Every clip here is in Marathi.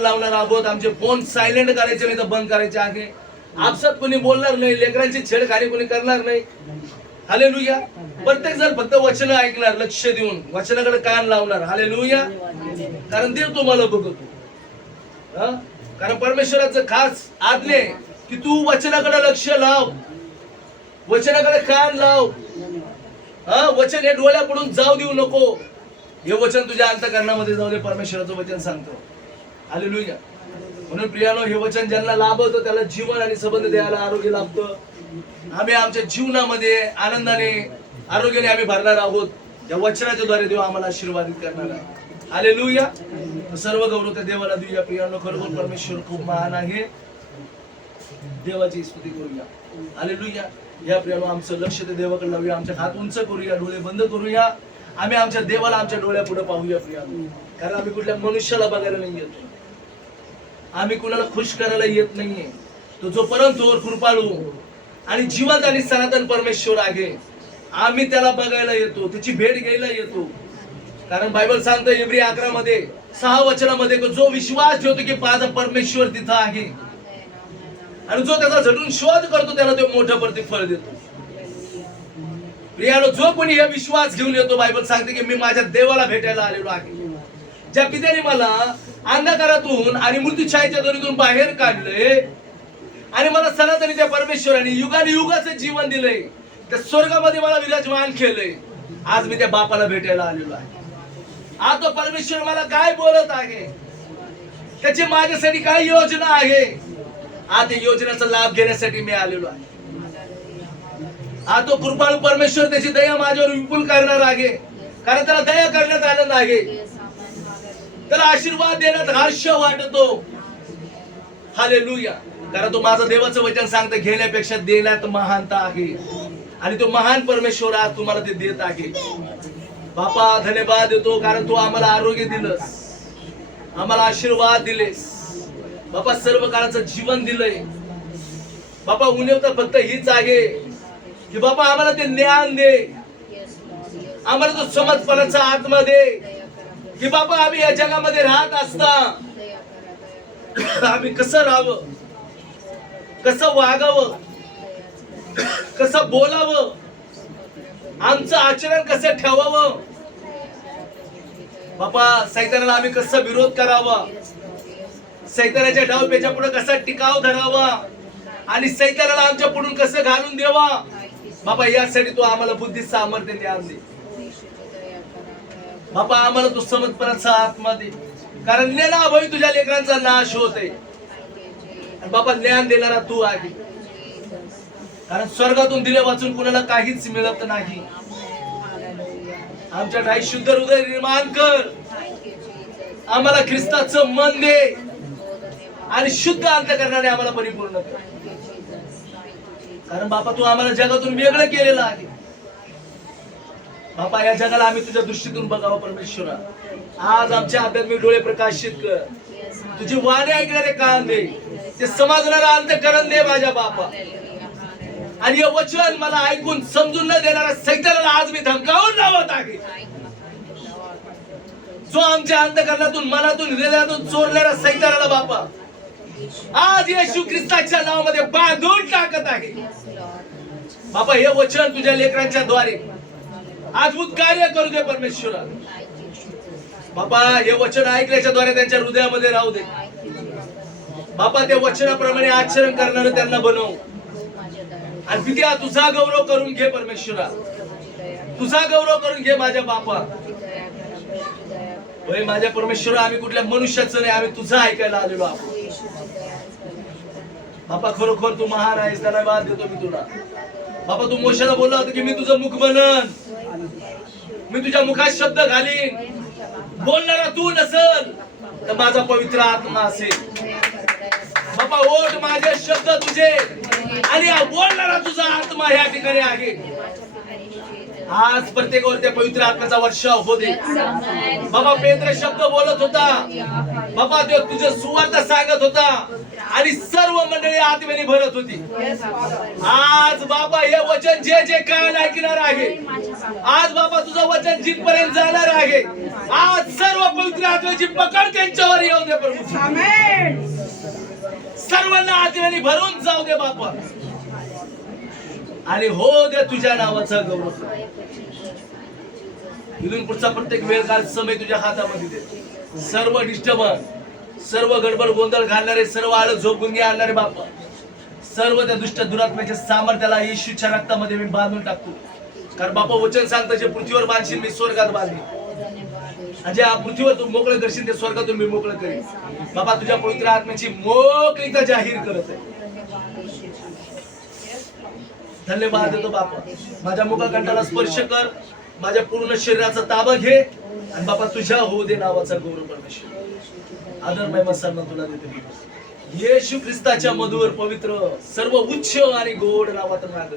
कान लावणार आहोत. आमचे फोन सायलेंट करायचे नाही तर बंद करायचे आहे. आपसात कोणी बोलणार नाही, लेकरांची छेडखानी कोणी करणार नाही. हालेलुया. प्रत्येक जण फक्त वचन ऐकणार, लक्ष देऊन वचनाकडे कान लावणार. हालेलुया. कारण देव तुम्हाला बघतो. कारण परमेश्वराचं खास आज्ञा आहे की तू वचनाकडे लक्ष लाव, वचनाकडे कान लाव. वचन हे डोळ्याकडून जाऊ देऊ नको. हे वचन तुझ्या अंतःकरणामध्ये जाऊ दे, परमेश्वराचं वचन सांगतो. हालेलुया. म्हणून प्रियानो, हे वचन ज्यांना लाभवतं त्याला जीवन आणि संबंध द्यायला आरोग्य लाभतं. आम्ही आमच्या जीवनामध्ये आनंदाने आरोग्याने आम्ही भरणार आहोत. या वचनाच्या द्वारे देव आम्हाला आशीर्वादित करणार आहे. हालेलुया. सर्व गौरव त्या देवाला देऊया. प्रियानो, खरोखर परमेश्वर खूप महान आहे. देवाची स्तुती करूया. हालेलुया. या प्रियानो, आमचं लक्ष त्या देवाकडे लावूया. आमचे हात उंच करूया, डोळे बंद करूया. आम्ही आमच्या देवाला आमच्या डोळ्या पुढे पाहूया प्रियानो. कारण आम्ही कुठल्या मनुष्याला बघायला नाही येतो, आम्ही कुणाला खुश करायला येत नाहीये. तो जो परंतु कृपाळू आणि जिवंत आणि सनातन परमेश्वर आहे, आम्ही त्याला बघायला येतो, त्याची भेट घ्यायला येतो. कारण बायबल सांगतं इब्री 11 मध्ये 6 वचनामध्ये जो विश्वास ठेवतो की माझा परमेश्वर तिथं आहे आणि जो त्याचा झटून शोध करतो त्याला तो मोठं प्रतिफळ देतो. प्रियानो, जो कोणी हे विश्वास घेऊन येतो, बायबल सांगते की मी माझ्या देवाला भेटायला आलेलो आहे. ज्या पित्याने मला अंधकारातून आणि मृत्यूछायेच्या दोरीतून बाहेर काढले आणि मला सनातनी त्या परमेश्वराने युगाने युगाचं जीवन दिलंय, त्या स्वर्गामध्ये मला विराजमान केलंय. आज मी त्या बापाला भेटायला आलेलो आहे. आज तो परमेश्वर मला काय बोलत आहे, त्याची माझ्यासाठी काय योजना आहे, आज या योजनेचा लाभ घेण्यासाठी मी आलेलो आहे. आज तो कृपाळू परमेश्वर त्याची दया माझ्यावर विपुल करणार आहे. कारण त्याला दया करण्यात आनंद आहे, त्याला आशीर्वाद देण्यात हर्ष वाटतो. हालेलुया. कारण तो माझं देवाचं वचन सांगतं घेण्यापेक्षा देण्यात महानता आहे. आणि तो महान परमेश्वर आज तुम्हाला ते देत आहे. बापा, धन्यवाद देतो कारण तू आम्हाला आरोग्य दिलंस, आम्हाला आशीर्वाद दिलेस. बापा, सर्व काळाचं जीवन दिलंय. बापा, उणीव तर फक्त हीच आहे की बापा आम्हाला ते ज्ञान दे, आम्हाला तो समजपणाचा आत्मा दे की बाबा आम्ही या जगामध्ये राहत असता आम्ही कसं राहावं, कसं वागावं, कसं बोलावं, आमचं आचरण कसं ठेवावं. बापा, सैतानाला आम्ही कसं विरोध करावा, सैतानाच्या डावपेच्या पुढे कसा टिकाव धरावा आणि सैतानाला आमच्या पुढून कसं घालून देवा. बाबा, यासाठी तू आम्हाला बुद्धी सामर्थ्य ज्ञान दे. बापा, आम्हाला तू समजपणाचा आत्मा दे. कारण ज्ञानाअभावी तुझ्या लेकरांचा नाश होते. बाबा, ज्ञान देणारा तू आहे. कारण स्वर्गातून दिले वाचून कुणाला काहीच मिळत नाही. आमच्या ठाई शुद्ध हृदय निर्माण कर, आम्हाला ख्रिस्ताचं मन दे आणि शुद्ध अंतःकरणाने आम्हाला परिपूर्ण कर. कारण बापा, तू आम्हाला जगातून वेगळं केलेलं आहे. बापा, या जगाला आम्ही तुझ्या दृष्टीतून बघावं. परमेश्वरा, आज आमच्या आध्यात्मिक डोळे प्रकाशित कर, तुझी वाणी ऐकणारे कान दे, ते समजणारा अंतःकरण दे माझ्या बापा. आणि हे वचन मला ऐकून समजून न देणारा सैतानाला आज मी धमकावून लावत आहे. जो आमच्या अंतःकरणातून, मनातून, हृदयातून चोरलेला सैतानाला बापा आज येशू ख्रिस्ताच्या नावामध्ये बांधून टाकत आहे. बापा, हे वचन तुझ्या लेकरांच्या द्वारे अद्भुत कार्य करू दे परमेश्वरा. बापा, हे वचन ऐकल्याच्या द्वारे त्यांच्या हृदयामध्ये राहू दे. बापा, त्या वचनाप्रमाणे आचरण करणारं त्यांना बनव. आणि पित्या, तुझा गौरव करून घे परमेश्वरा, तुझा गौरव करून घे माझ्या बापा. होय माझ्या परमेश्वरा, आम्ही कुठल्या मनुष्याचं नाही, आम्ही तुझं ऐकायला आलेलो आहोत. बापा, खरोखर तू महान आहेस, धन्यवाद देतो मी तुला. बापा, तू मोशेला बोलला होता की मी तुझं मुख बनन, मी तुझ्या मुखात शब्द घालीन. बोलणारा तू नसल तर माझा पवित्र आत्मा असेल. बापा, ओठ माझे, शब्द तुझे आणि बोलणारा तुझा आत्मा या ठिकाणी आहे. आज प्रत्येकावर त्या पवित्र आत्म्याचा वर्षाव हो दे. बाबा, पेत्र शब्द बोलत होता, बाबा तो तुझे सुवार्ता सांगत होता, आणि सर्व मंडळी आत्म्याने भरत होती. आज बाबा हे वचन जे जे कान ऐकणार आहे, आज बाबा तुझं वचन जिथपर्यंत जाणार आहे, आज सर्व पवित्र आत्म्याची पकड त्यांच्यावर येऊ दे प्रभू. सर्वांना आत्म्याने भरून जाऊ दे बापा, आणि हो दे तुझ्या नावाचा गौरव. इथून पुढचा प्रत्येक वेळ काळ समय तुझ्या हातामध्ये दे. सर्व डिस्टर्बन्स, सर्व गडबड गोंधळ घालणारे, सर्व आळ झोपून आणणारे बापा, सर्व त्या दुष्ट दुरात्म्याच्या सामर्थ्याला येशूच्या रक्तामध्ये मी बांधून टाकतो. कारण बापा वचन सांगतं, जे पृथ्वीवर बांधशील मी स्वर्गात बांधीन, आणि जे पृथ्वीवर तू मोकळं करशील ते स्वर्गातून मी मोकळं करेन. बाबा तुझ्या पवित्र आत्म्याची मोकळीता जाहीर करत आहे. धन्यवाद देतो बापा. माझ्या मुखकंठाला स्पर्श कर, माझ्या पूर्ण शरीराचा ताबा घे, आणि बाबा तुझ्या होऊ दे नावाचा गौरव परमेश्वर. आदर महिमा सन्मान तुला देतो येशू ख्रिस्ताच्या मधुर पवित्र सर्व उच्च आणि गोड नावात मागतो.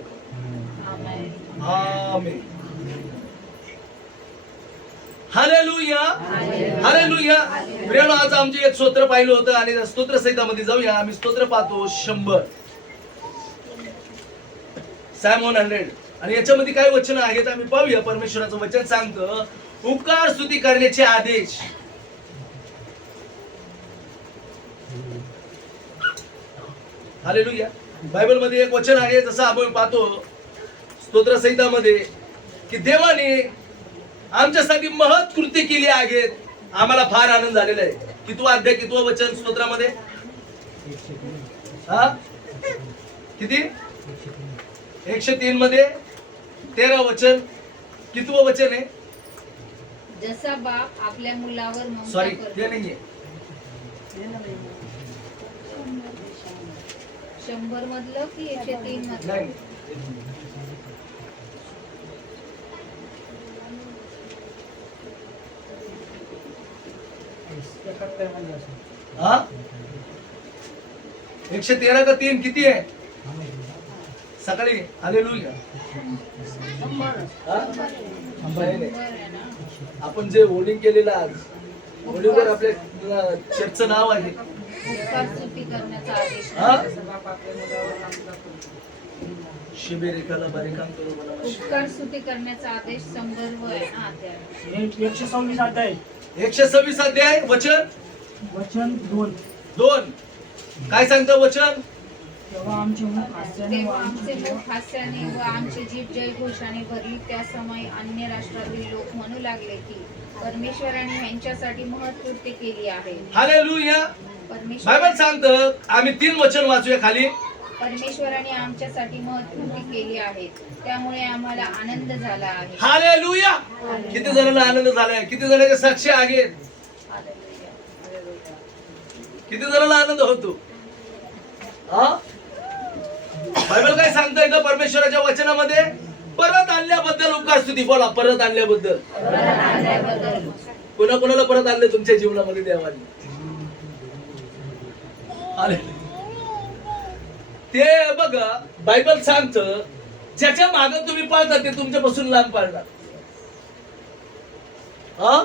आमेन. Hallelujah, hallelujah. प्रियानो, आज आमचे एक स्तोत्र पाहिलं होतं, आणि त्या स्तोत्र संहितामध्ये जाऊया. आम्ही स्तोत्र पाहतो 100 Psalm 100, आणि याच्यामध्ये काय वचन आहेत आम्ही पाहूया. परमेश्वराचं वचन सांगतं, उपकार स्तुती करण्याचे आदेश. हालेलुया. बायबल मध्ये एक वचन आहे, जसं आपण पाहतो स्तोत्र संहितामध्ये, की देवाने आमच्यासाठी महत् कृत्य केली आहेत. आम्हाला फार आनंद झालेला आहे. कितवं अध्याय, कितवं वचन स्तोत्रामध्ये? हा किती? 103 मध्ये 13 वचन. कितवं वचन आहे? जसा बाप आपल्या मुलावर ममता सॉरी, करतो. ते नाहीये. 100 मधलं की 103 मधलं? नाही. हा 113 का 3 किती आहे सकाळी? हालेलुया. हा? नाही, नाही. आपण जे होर्डिंग केलेलं आज, होर्डिंगवर आपल्या चर्चचं नाव आहे. उपकार स्तुती करण्याचा आदेश. हा? शिबिरेकाला बारीकाम करू मला. उपकार स्तुती करण्याचा आदेश संदर्भ आहे. हा, त्या 126 अध्याय, 126 अध्याय वचन 2. काय सांगतं वचन? तेव्हा आमचे मुख हास्याने व तेव्हा आमचे मुख हास्याने व आमची जीभ जयघोषाने भरली. त्या समय अन्य राष्ट्रातील लोक म्हणू लागले की परमेश्वराने ह्यांच्यासाठी महत्कृत्य केली आहे. हालेलुया. बायबल सांगतं, आम्ही 3 वचन वाचूया खाली. परमेश्वराने आमच्यासाठी महत्कृत्य केली आहे, त्यामुळे आम्हाला आनंद झाला आहे. हालेलुया. किती जणांना आनंद झालाय? किती जणांचे साक्षी आहेत? किती जणांना आनंद होतो? हा? बायबल काय सांगतंय का परमेश्वराच्या वचनामध्ये? परत आणल्याबद्दल उपकार स्तुती. बोला, परत आणल्याबद्दल. कोणा कोणाला परत आणले तुमच्या जीवनामध्ये देवाने? ते बघा, बायबल सांगतं, ज्याच्या मागे तुम्ही पाळता ते तुमच्यापासून लांब पाळणार. हा?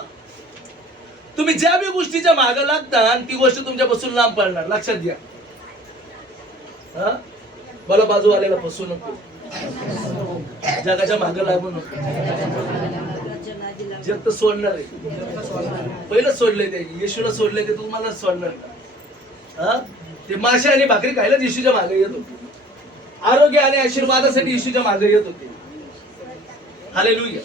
तुम्ही ज्या बी गोष्टीच्या मागे लागता ती गोष्ट तुमच्यापासून लांब पाळणार. लक्षात घ्या. हा? मला बाजूवाल्याला फसवू नको, जगाच्या मागे लागू नको. जग तर सोडणार आहे. पहिलं सोडलंय ते, येशूला सोडलंय ते तुम्हाला सोडणार का? हा? ते मासे आणि भाकरी खायलाच येशूच्या मागे येत होते. आरोग्य आणि आशीर्वादासाठी येशूच्या मागे येत होते. हालेलुया.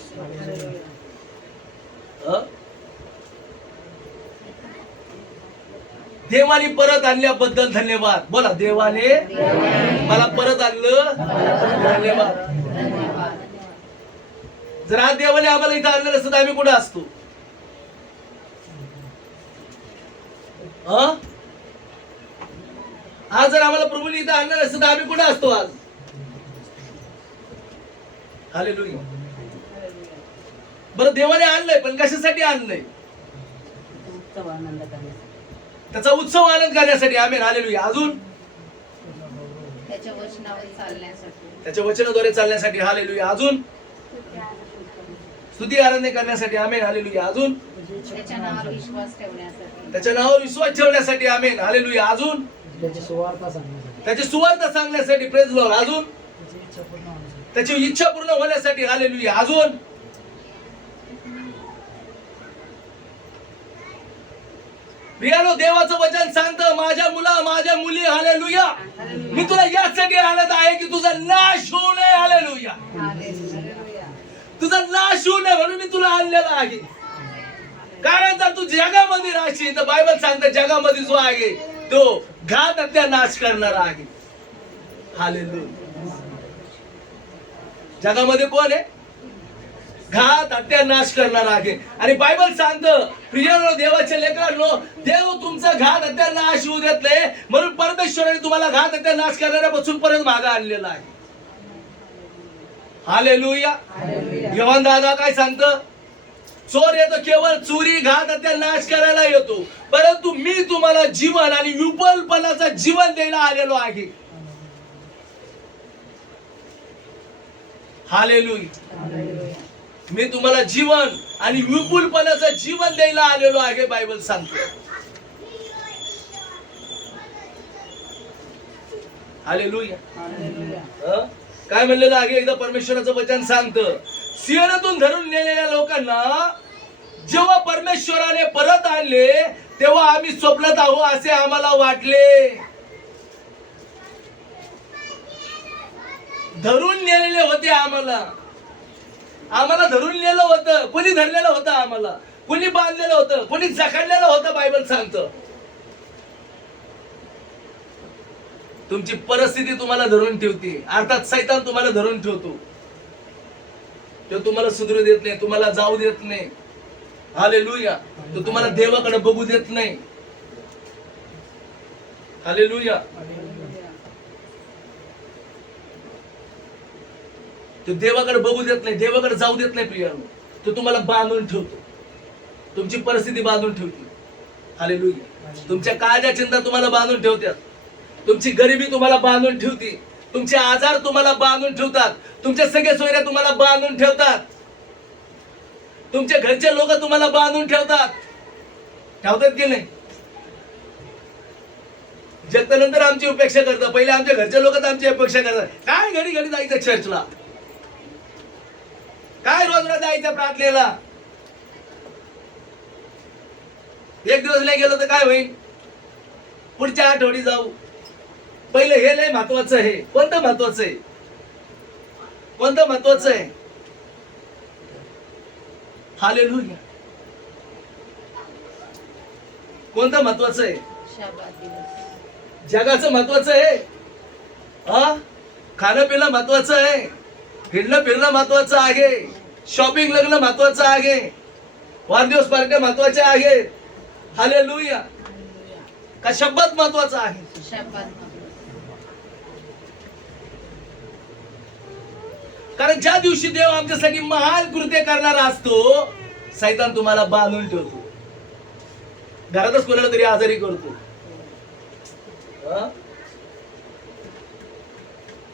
देवाने परत आणल्याबद्दल धन्यवाद. बोला, देवाने मला परत आणलं, धन्यवाद. जर आज देवाने आम्हाला इथं आणलं नसतं तर आम्ही कुठे असतो? आज जर आम्हाला प्रभूने इथं आणलं नसतं तर आम्ही कुठे असतो आज? हालेलुया. बरं, देवाने आणलंय, पण कशासाठी आणलंय? त्याचा उत्सव आनंद करण्यासाठी. आमेन. हालेलुया. अजून त्याच्या वचनावर चालण्यासाठी, त्याच्या वचनाद्वारे चालण्यासाठी. हालेलुया. अजून स्तुती आराधना करण्यासाठी. आमेन. हालेलुया. अजून त्याच्या नावावर विश्वास ठेवण्यासाठी, त्याच्या नावावर विश्वास ठेवण्यासाठी. आमेन. हालेलुया. अजून त्याची सुवार्ता सांगण्यासाठी, त्याची सुवार्ता सांगण्यासाठी, प्रेज लॉर्ड. अजून त्याची इच्छा पूर्ण होण्यासाठी, त्याची इच्छा पूर्ण होण्यासाठी. हालेलुया. अजून प्रियानो, देवाचं वचन सांगतं, माझ्या मुला, माझ्या मुली, हालेलुया, मी तुला यासाठी आणत आहे की तुझा नाश होऊ नये. हालेलुया. तुझा नाश होऊ नये म्हणून मी तुला आणलेला आहे. कारण जर तू जगामध्ये राहशील तर बायबल सांगतं जगामध्ये जो आहे तो घात हत्या नाश करणारा आहे. हालेलुया. जगामध्ये कोण आहे? घात हत्या नाश करणारा आहे. आणि बायबल सांगतं, प्रियानो, देवाच्या लेकरांनो, देव तुमचा घात हत्या नाश होऊ देत नाही म्हणून परमेश्वराने तुम्हाला घात हत्या नाश करणाऱ्यापासून परत मागे आणलेला आहे. हालेलुया. योहान दादा काय सांगतं? चोर येतो केवळ चोरी, घात हत्या नाश करायला येतो, परंतु मी तुम्हाला जीवन आणि विपुलपणाचं जीवन द्यायला आलेलो आहे. हालेलुया. मी तुम्हाला जीवन आणि विपुलपणाचं जीवन द्यायला आलेलो आहे, बायबल सांगतो. हालेलुया. काय म्हणलेलं आहे? एकदा परमेश्वराचं वचन सांगतं, सिंहातून धरून नेलेल्या लोकांना जेव्हा परमेश्वराने परत आणले तेव्हा आम्ही स्वप्नात आहो असे आम्हाला वाटले. धरून नेलेले होते आम्हाला धरून नेलं होतं. कोणी धरलेलं होतं आम्हाला, कोणी बांधलेलं होतं, कोणी जखडलेलं होतं. बायबल सांगतं तुमची परिस्थिती तुम्हाला धरून ठेवते, अर्थात सैतान तुम्हाला धरून ठेवतो. तो तुम्हाला सुधरू देत नाही, तुम्हाला जाऊ देत नाही. हालेलुया. तो तुम्हाला देवाकडे बघू देत नाही. हालेलुया. तो देवाकडे बघू देत नाही, देवाकडे जाऊ देत नाही. प्रियानो, तो तुम्हाला बांधून ठेवतो, तुमची परिस्थिती बांधून ठेवते. हालेलुया. तुमच्या काळज्या चिंता तुम्हाला बांधून ठेवतात, तुमची गरिबी तुम्हाला बांधून ठेवते, तुमचे आजार तुम्हाला बांधून ठेवतात, तुमच्या सगळे सोयऱ्या तुम्हाला बांधून ठेवतात, तुमच्या घरचे लोक तुम्हाला बांधून ठेवतात की नाही? जगतानंतर आमची उपेक्षा करतात, पहिले आमच्या घरचे लोकच आमची अपेक्षा करतात. काय घडी घडी जायचं चर्चला, काय रोज रोज जायचं प्रार्थनेला, एक दिवस नाही गेलो तर काय होईल, पुढच्या आठवडी जाऊ. पहिले हे लय महत्वाचं आहे. कोणतं महत्वाचं आहे? कोणतं महत्वाचं आहे? हालेलुया. कोणतं महत्वाचं आहे? जगाचं महत्वाचं आहे, खाणं पिणं महत्वाचं आहे, फिरणं फिरणं महत्वाचं आहे, शॉपिंग लग्न महत्वाचं आहे, वाढदिवस पार्ट्या महत्वाच्या आहेत. हालेलुया. का शब्द महत्वाचा आहे? कारण ज्या दिवशी देव आमच्यासाठी महान कृत्य करणारा असतो, सैतान तुम्हाला बांधून ठेवतो, घरातच कोणाला तरी आजारी करतो.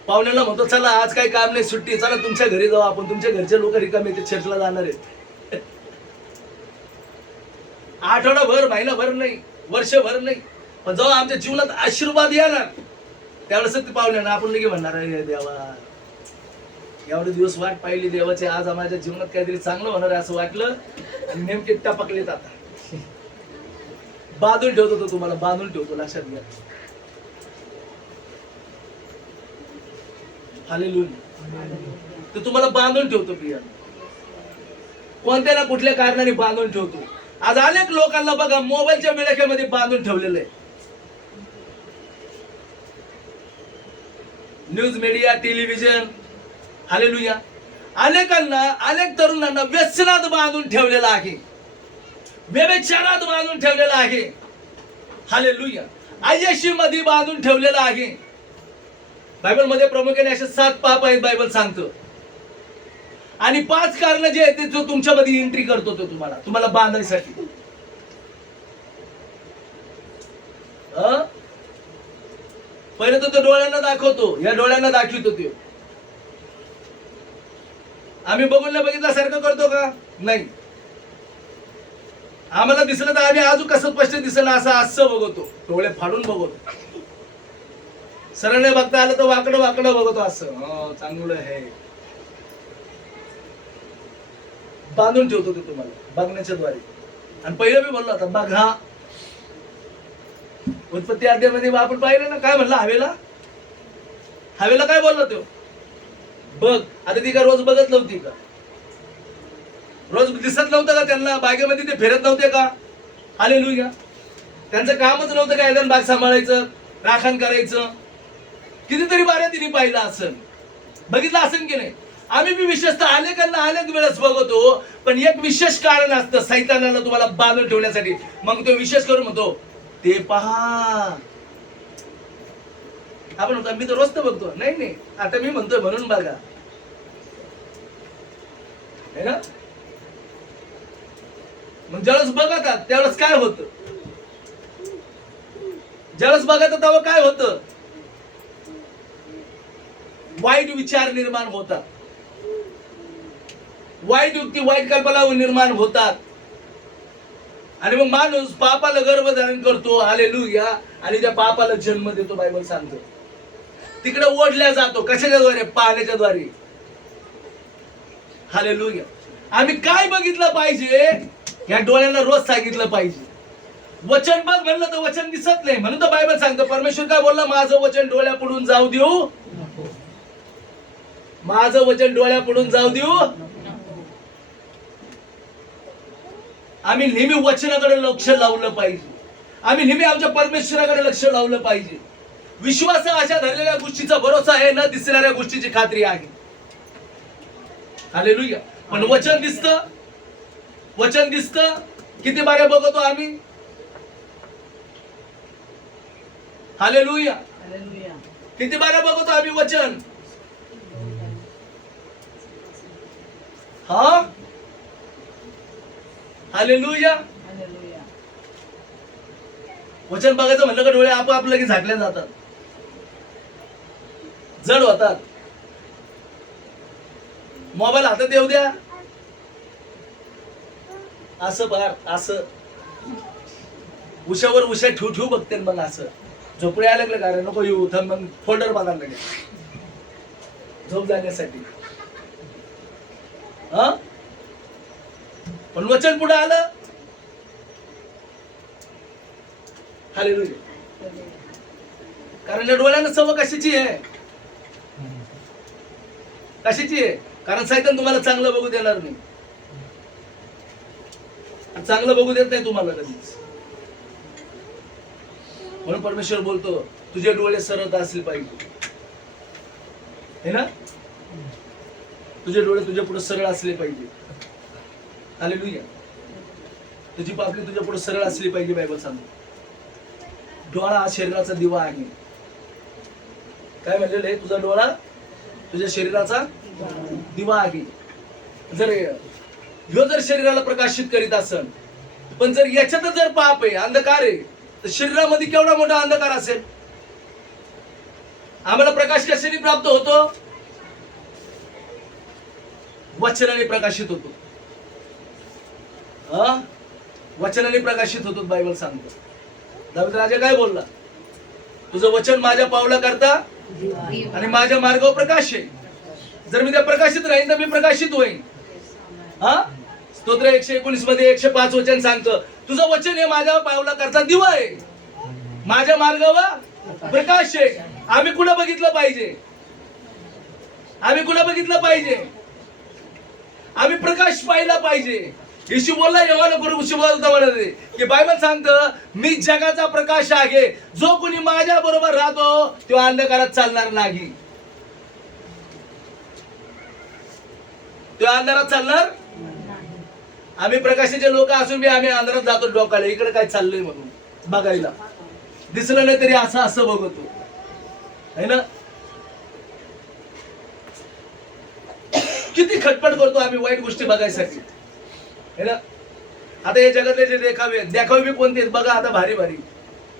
पाहुण्याला म्हणतो चला आज काही काम नाही, सुट्टी, चला तुमच्या घरी जाऊ आपण. तुमच्या घरचे लोक रिकामे ते चर्चला जाणार आहेत. आठवडाभर, महिनाभर नाही, वर्षभर नाही, पण जेव्हा आमच्या जीवनात आशीर्वाद येणार त्यावेळेस ते पाहुण्याला आपण लगे म्हणणार आहे देवा एवढे दिवस वाट पाहिली देवाचे, आज माझ्या जीवनात काहीतरी चांगलं होणार आहे असं वाटलं आणि नेमके टपकलेत. आता बांधून ठेवतो, तो तुम्हाला बांधून ठेवतो, लक्षात घ्या. हालेलुया. तो तुम्हाला बांधून ठेवतो प्रिया, कोणत्या ना कुठल्या कारणाने बांधून ठेवतो. आज अनेक लोकांना बघा मोबाईलच्या विळख्यामध्ये बांधून ठेवलेलं आहे. News media, television. हालेलुया. अनेकांना, अनेक तरुणांना व्यसनात बांधून ठेवलेला आहे, व्यभिचारात बांधून ठेवलेला आहे. हालेलुया. अय्याशी मध्ये बांधून ठेवलेला आहे. बायबल मध्ये प्रामुख्याने असे 7 पाप आहेत बायबल सांगतो, आणि 5 कारण जे आहेत ते जो तुमच्यामध्ये एंट्री करतो तो तुम्हाला बांधण्यासाठी. पहिले तो डोळ्यांना दाखवतो, या डोळ्यांना दाखवतो तो. आम्ही बघून नाही बघितल्यासारखं करतो का? नाही. आम्हाला दिसलं तर आम्ही अजून कसं स्पष्ट दिसलं असं बघतो, डोळे फाडून बघतो. सरळ नाही बघता आलं तर वाकडं वाकडं बघतो असं. हो चांगलं आहे, बांधून ठेवतो ते तुम्हाला बघण्याच्या द्वारे. आणि पहिलं मी बोललो होता बघा, उत्पत्ती अध्यायामध्ये आपण पाहिलं ना काय म्हणलं, हवेला काय बोलला तो, बघ. आता ती का रोज बघत नव्हती का, रोज दिसत नव्हतं का त्यांना बागेमध्ये, ते फिरत नव्हते का? हालेलुया. त्यांचं कामच नव्हतं का एखादं बाग सांभाळायचं, राखण करायचं? कितीतरी बाऱ्या तिने पाहिलं असन, बघितलं असेल की नाही? आम्ही बी विशेषतः अनेक वेळेस बघतो, पण एक विशेष कारण असतं सैतानाला तुम्हाला बांधून ठेवण्यासाठी. मग तो विशेष करून म्हणतो ते पहा. आपण म्हणतो मी तर रोज तर बघतो, नाही आता मी म्हणतोय म्हणून बघा, है ना? मग ज्यावेळेस बघतात त्यावेळेस काय होतं, ज्यावेळेस बघतात तेव्हा काय होतं? वाईट विचार निर्माण होतात, वाईट युक्ती, वाईट कल्पना निर्माण होतात. आणि मग माणूस पापाला गर्भ धारण करतो. हालेलुया. आणि त्या पापाला जन्म देतो. बायबल सांगतो तिकडे ओढल्या जातो. कशाच्या द्वारे? पाण्याच्या द्वारे. हालेलुया. आम्ही काय बघितलं पाहिजे? या डोळ्यांना रोज सांगितलं पाहिजे. वचन बघ म्हणलं तर वचन दिसत नाही, म्हणून तर बायबल सांगतो परमेश्वर काय बोलला, माझं वचन डोळ्यापुढून जाऊ देऊ, माझं वचन डोळ्यापुढून जाऊ देऊ. आम्ही नेहमी वचनाकडे लक्ष लावलं पाहिजे. आम्ही नेहमी आमच्या परमेश्वराकडे लक्ष लावलं पाहिजे. विश्वास अशा धरलेल्या गोष्टीचा भरोसा आहे, न दिसणाऱ्या गोष्टीची खात्री आहे. हालेलुया. पण वचन दिसतं, वचन दिसतं. किती बारे बघतो आम्ही. हालेलुया. किती बारे बघतो आम्ही वचन. हा हालेलुया. वचन बघायचं म्हणलं का डोळे आपोआप लगेच झाकल्या जातात, जड होतात. मोबाईल हातात येऊ द्या, असं बार असं उशावर उशा ठेवू बघते. मग असं झोपडे आलं लागलं कारण नको येऊ, मग फोल्डर बघायला लागेल झोप जाण्यासाठी. हा पण वचन पुढे आलं. हालेलुया. कारण या डोळ्यानं सवय कशाची आहे, कशाची आहे? कारण सैतान तुम्हाला चांगलं बघू देणार नाही, चांगलं बघू देत नाही तुम्हाला कधीच. म्हणून परमेश्वर बोलतो तुझे डोळे सरळ असले पाहिजे, है ना? तुझे डोळे तुझ्या पुढे सरळ असले पाहिजे. हालेलुया. तुझी पापणी तुझ्या पुढे सरळ असली पाहिजे. बायबल सांगतो डोळा हा शरीराचा दिवा आहे. काय म्हणलेलं आहे? तुझा डोळा तुझ्या शरीराचा दिवा आहे. जर ह्यो जर शरीराला प्रकाशित करीत असेल, पण जर याच्यातच जर पाप आहे, अंधकार आहे, तर शरीरामध्ये केवढा मोठा अंधकार असेल. आम्हाला प्रकाश कशाने प्राप्त होतो? वचनाने प्रकाशित होतो. वचनाने प्रकाशित होतो. बायबल सांगतो दावीद राजा काय बोलला? तुझं वचन माझ्या पावला करता आणि माझ्या मार्गावर प्रकाश आहे. जर मी त्या प्रकाशित राहीन तर मी प्रकाशित होईन. स्तोत्र 119 मध्ये 105 वचन सांगतं तुझं वचन हे माझ्या पावला करता दिवा आहे, माझ्या मार्गावर प्रकाश आहे. आम्ही कुठं बघितलं पाहिजे? आम्ही कुठं बघितलं पाहिजे? आम्ही प्रकाश पाहिला पाहिजे. येशू बोलला योहान बोलता की बायबल सांगतं मी जगाचा प्रकाश आहे, जो कोणी माझ्या बरोबर राहतो तो अंधकारात चालणार नाही. तो अंधारात चालणार. आम्ही प्रकाशाचे लोक असून बी आम्ही अंधारात जातो डोकाला, इकडे काय चाललंय म्हणून बघायला. दिसलं नाही तरी असं असं बघतो, है ना? किती खटपट करतो आम्ही वाईट गोष्टी बघायसाठी, है ना? आता हे जगातले जे देखावे बी कोणते बघा आता भारी भारी.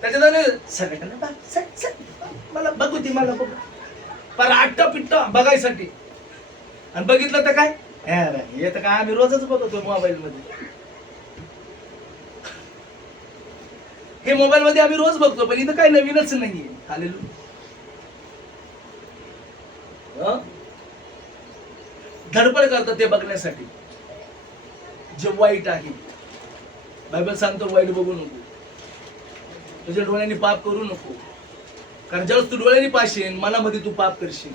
त्याच्यात सगळ्यांना मला बघू ती मला बघू पर आट्टा पिट्टा बघायसाठी. आणि बघितलं तर काय हे तर काय आम्ही रोजच बघतो मोबाईल मध्ये. हे मोबाईल मध्ये आम्ही रोज बघतो, पण इथं काय नवीनच नाहीये. हालेलुया. हं? धडपड करतात ते बघण्यासाठी जे वाईट आहे. बायबल सांगतो वाईट बघू नको, तुझ्या डोळ्यांनी पाप करू नको. कारण ज्यावेळेस तू डोळ्यांनी पाहशील, मनामध्ये तू पाप करशील.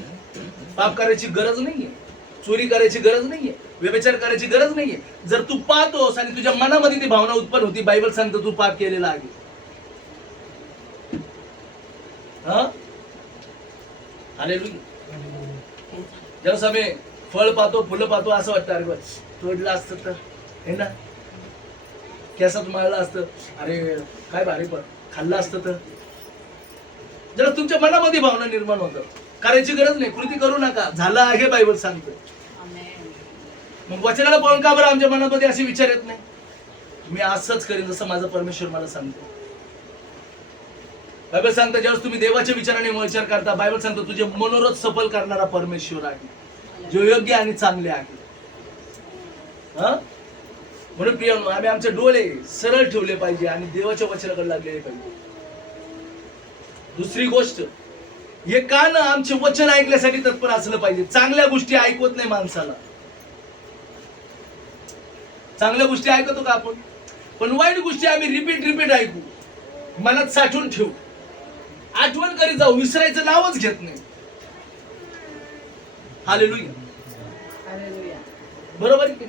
पाप करायची गरज नाहीये, चोरी करायची गरज नाहीये, व्यभिचार करायची गरज नाहीये. जर तू पाहतोस आणि तुझ्या मनामध्ये ती भावना उत्पन्न होती, बायबल सांगतो तू पाप केलेला आहे. हालेलुया. ज्यावेळेस आम्ही फळ पाहतो, फुलं पाहतो, असं वाटतं अरे बस तोडलं असतं तर, हे ना, केसात माळलं असतं, अरे काय भारी पण खाल्लं असतं तर. जरा तुमच्या मनामध्ये भावना निर्माण होतं. करायची गरज नाही, कृती करू नका, झालं आहे बायबल सांगतो. मग वचनाला पाहून का बरं आमच्या मनामध्ये असे विचार येत नाही? मी असंच करीन जसं माझा परमेश्वर मला सांगतो. बायबल सांगतं ज्यावेळेस तुम्ही देवाच्या विचाराने विचार करता, बायबल सांगतो तुझे मनोरथ सफल करणारा परमेश्वर आहे, जो योग्य आणि चांगले आहे. म्हणून प्रियानो, आम्ही आमचे डोळे सरळ ठेवले पाहिजे आणि देवाच्या वचनाकडे लागलेले पाहिजे. दुसरी गोष्ट, हे कान आमचे वचन ऐकण्यासाठी तत्पर असलं पाहिजे. चांगल्या गोष्टी ऐकवत नाही माणसाला. चांगल्या गोष्टी ऐकतो का आपण? पण वाईट गोष्टी आम्ही रिपीट ऐकू, मनात साठवून ठेवू, आठवण करीत जाऊ, विसरायचं नावच घेत नाही. हालेलुया. बरोबर की?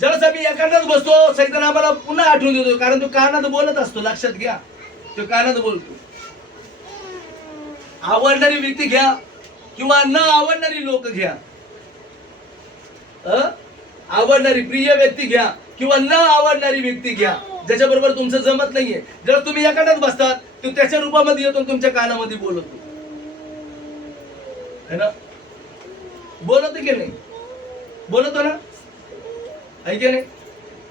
ज्यावेळेस आम्ही एखादाच बसतो, सैतान आम्हाला पुन्हा आठवून देतो, कारण तो कानात बोलत असतो. लक्षात घ्या, तो कानात बोलतो. आवडणारी व्यक्ती घ्या किंवा न आवडणारी लोक घ्या, आवडणारी प्रिय व्यक्ती घ्या किंवा न आवडणारी व्यक्ती घ्या, ज्याच्याबरोबर तुमचं जमत नाहीये, जर तुम्ही एखादाच बसतात, तो त्याच्या रूपामध्ये येतो, तुमच्या कानामध्ये बोलतो. है ना? बोलतो की नाही? बोलतो ना? ऐके नाही?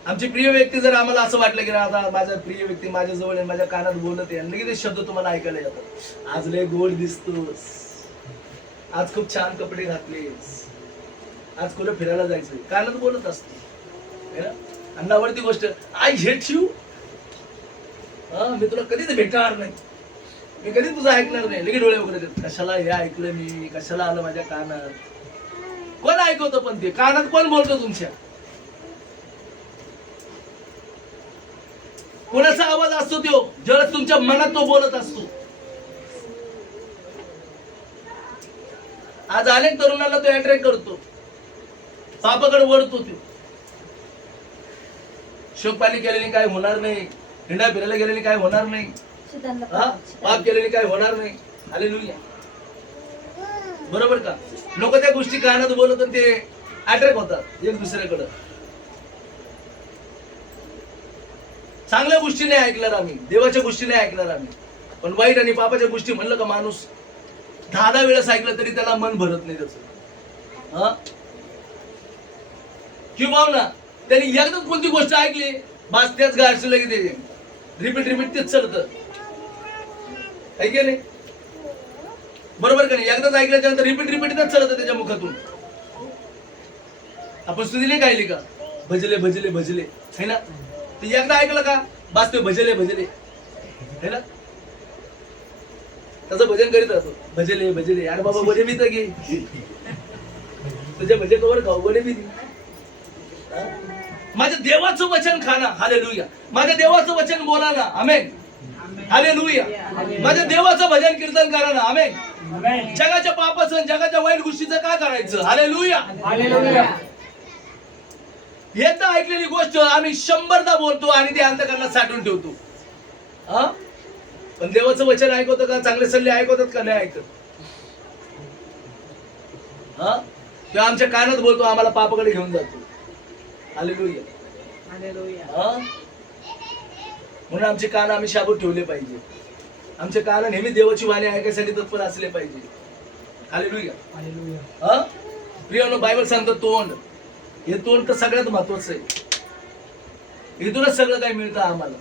आमची प्रिय व्यक्ती जर आम्हाला असं वाटलं की आता माझा प्रिय व्यक्ती माझ्या जवळ आहे, माझ्या कानात बोलत आहे, लगेच ते शब्द तुम्हाला ऐकायला येतात. आज लय गोड दिसतोस, आज खूप छान कपडे घातलेस, आज कुठे फिरायला जायचं, कानात बोलत असतो. आणि आवडती गोष्ट, आय हेट यू, मी तुला कधीच भेटणार नाही, मी कधी तुझं ऐकणार नाही. लगेच डोळे वगैरे देत, कशाला हे ऐकलं मी, कशाला आलं माझ्या कानात. कोण ऐकवतं पण ते? कानात कोण बोलतो तुमच्या? कोणाचा आवाज असतो तो? ज्यावेळेस तुमच्या मनात तो बोलत असतो. आज अनेक तरुणाला तो अट्रॅक्ट करतो, पापाकडे वळतो. तो शोकपाणी केलेली काय होणार नाही, हिंडा फिरायला गेलेली काय होणार नाही, पाप केलेली काय होणार नाही. हालेलुया. बरोबर का? लोक त्या गोष्टी कानात बोलत ते अट्रॅक्ट होतात एक दुसऱ्याकडे. चांगल्या गोष्टी नाही ऐकणार आम्ही, देवाच्या गोष्टी नाही ऐकणार आम्ही, पण वाईट आणि पापाच्या गोष्टी म्हणलं का माणूस 10 वेळेस ऐकलं तरी त्याला मन भरत नाही त्याचं. किंवा ना त्यांनी एकदाच कोणती गोष्ट ऐकली, बस त्याच गारशी लगे ते रिपीट तेच चालतं. ऐके नाही? बरोबर का नाही? एकदाच ऐकल्याच्यानंतर रिपीट तेच चालतं त्याच्या मुखातून. आपण स्तुती नाही गायली का, भजले भजले भजले, है ना? ते एकदा ऐकलं का बस ते भजले भजले, है ना? त्याचं भजन करीत राहतो, भजले भजले. अरे बाबा भजे मी तर घे, तुझ्या भजे कवर खाऊ बने मी. माझ्या देवाचं वचन खाना. हालेलुया. माझ्या देवाचं वचन बोला ना. आमेन. हालेलुया. माझ्या देवाचं भजन कीर्तन करा ना. आमेन. जगाच्या पापाचं, जगाच्या वाईट गोष्टीचं काय करायचं? हालेलुया. एकदा ऐकलेली गोष्ट आम्ही 100दा बोलतो आणि ते अंतःकरणात साठवून ठेवतो. पण देवाचं वचन ऐकवतं का? चांगले सल्ले ऐकवतात का? नाही ऐकत. ते आमच्या कानात बोलतो, आम्हाला पापाकडे घेऊन जातो. हालेलुया. म्हणून आमचे कान आम्ही शाबूत ठेवले पाहिजे. आमचे कान नेहमी देवाची वाणी ऐकायसाठी तत्पर असले पाहिजे. हालेलुया. प्रियानो, बायबल सांगतो तोंड, हे तोंड तर सगळ्यात महत्वाचं आहे. इथूनच सगळं काही मिळतं आम्हाला.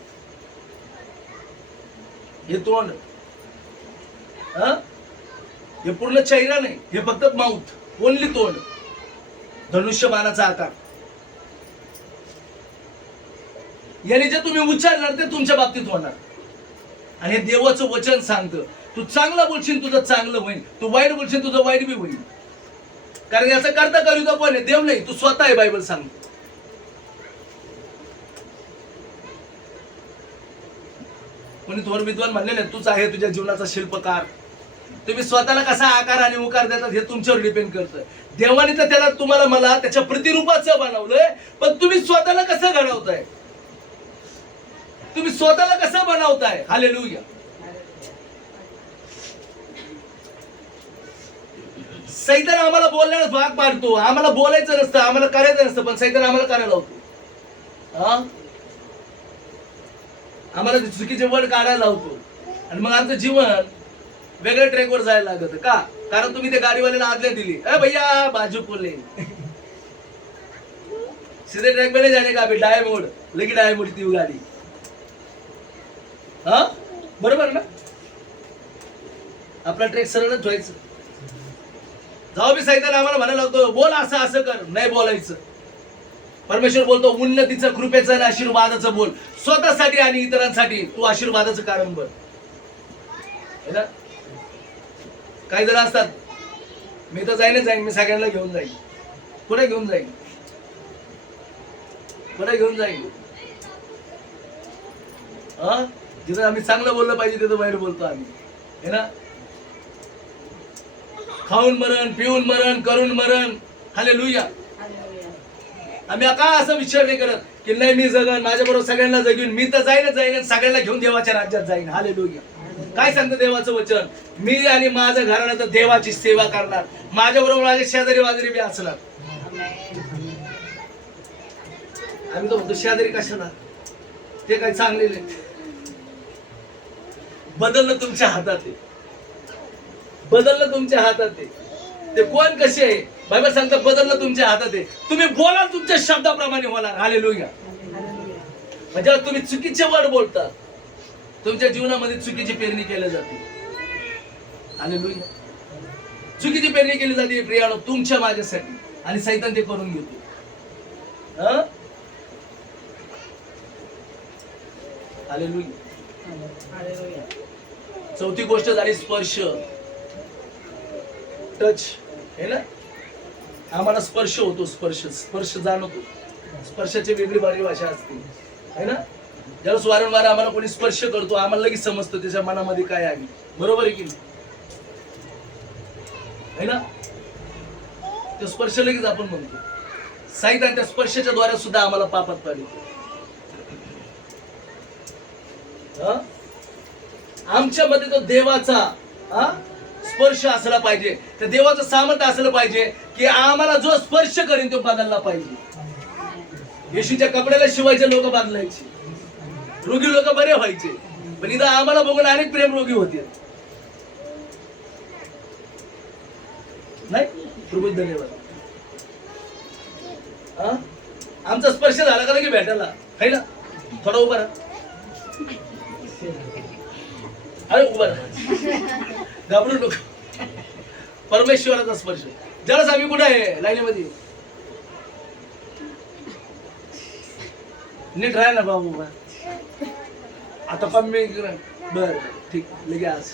हे तोंड, हे पूर्ण चेहरा नाही, हे फक्त माउथ, ओनली तोंड, धनुष्यबाणाचा आकार. याने जे तुम्ही उच्चारणार ते तुमच्या बाबतीत होणार. आणि हे देवाचं वचन सांगतं तू चांगलं बोलशील तुझं चांगलं होईल, तू वाईट बोलशील तुझं वाईट बी होईल. कारण याचा करता करू कोण आहे? देव नाही, तू स्वतः आहे. बायबल सांगतो. कोणी थोर विद्वान म्हणले नाही तूच आहे तुझ्या जीवनाचा शिल्पकार. तुम्ही स्वतःला कसा आकार आणि उकार देतात हे तुमच्यावर डिपेंड करतं. देवाने तर त्याला तुम्हाला मला त्याच्या प्रतिरूपाचं बनवलंय, पण तुम्ही स्वतःला कसं घडवताय? तुम्ही स्वतःला कसं बनवताय? हालेलुया. सैतान आम्हाला बोलण्यास भाग पाडतो. आम्हाला बोलायचं नसतं, आम्हाला करायचं नसतं, पण सैतान आम्हाला करायला लावतो. आम्हाला चुकीचे वर्ड काढायला लावतो आणि मग आमचं जीवन वेगळ्या ट्रॅकवर जायला लागत. का? कारण तुम्ही ते गाडीवाल्याला आज्ञा दिली, अरे भैया बाजू कोले सीधे ट्रैक पे नहीं जाने का, अभी डाय मोड लगी, डाय मोडती हुई गाडी. हा बरोबर ना? आपला ट्रॅक सरळच व्हायचं. जाऊ बी सैतान आम्हाला म्हणायला लागतो बोल असं असं कर, नाही बोलायचं. परमेश्वर बोलतो उन्नतीचं, कृपेचं आणि आशीर्वादाचं बोल. स्वतःसाठी आणि इतरांसाठी तू आशीर्वादाचं कारण बन. काही जण असतात मी तर जाईन, मी सगळ्यांना घेऊन जाईन. कुठे घेऊन जाईन? कुठे घेऊन जाईन? जिथं आम्ही चांगलं बोललं पाहिजे तिथं वाईट बोलतो आम्ही, है ना? खाऊन मरण, पिऊन मरण, करून मरण. हालेलुया. आम्ही का असं विचार नाही करत की नाही मी जगन, माझ्या बरोबर सगळ्यांना जगून, मी तर जाईन सगळ्यांना घेऊन देवाच्या राज्यात जाईन. हालेलुया. काय सांगतं देवाचं वचन? मी आणि माझं घराणं तर देवाची सेवा करणार, माझ्या बरोबर माझे शेजारी वाजारी बी असणार. आम्ही तर म्हणतो शेजारी कशाला, ते काही चांगले नाही. बदलणं तुमच्या हातात आहे, बदलणं तुमच्या हातात आहे. ते कोण कसे आहे बायबल सांगतं बदलणं तुमच्या हातात आहे. तुम्ही बोलाल तुमच्या शब्दाप्रमाणे होणार. हालेलुया. म्हणजे तुम्ही चुकीचे वर्ड बोलता तुमच्या जीवनामध्ये चुकीची पेरणी केली जाते. हालेलुया. चुकीची पेरणी केली जाते प्रियानो तुमच्या माझ्यासाठी, आणि सैतान ते करून घेतो. हालेलुया. चौथी गोष्ट झाली स्पर्श, टच. है ना? आम्हाला स्पर्श होतो, स्पर्श जाणवतो. स्पर्शाची वेगळी बारी भाषा असते, है ना? ज्यावेळेस वारंवार आम्हाला कोणी स्पर्श करतो आम्हाला लगेच समजतं त्याच्या मनामध्ये काय आहे. बरोबर आहे की नाही? है ना? तो स्पर्श लगेच आपण म्हणतो. सैतान त्या स्पर्शाच्या द्वारे सुद्धा आम्हाला पापात पाडतो. आमच्यामध्ये तो देवाचा स्पर्श असला पाहिजे, त्या देवाचं सामर्थ्य असलं पाहिजे की आम्हाला जो स्पर्श करेन तो बदलला पाहिजे. येशूच्या कपड्याला शिवायचे लोक बदलायचे, रोगी लोक बरे व्हायचे, पण इथं आम्हाला बघून अनेक प्रेम रोगी होते. नाही प्रभू धन्यवाद. आमचा स्पर्श झाला का की भेटायला, है ना? थोडा उभा राहा. अरे उभा राहा, घाबरू नको. परमेश्वराचा स्पर्श. जरास आम्ही कुठे आहे लाईनीमध्ये? नीट राहा ना बाबू. आता पण मी बर ठीक, लगे आज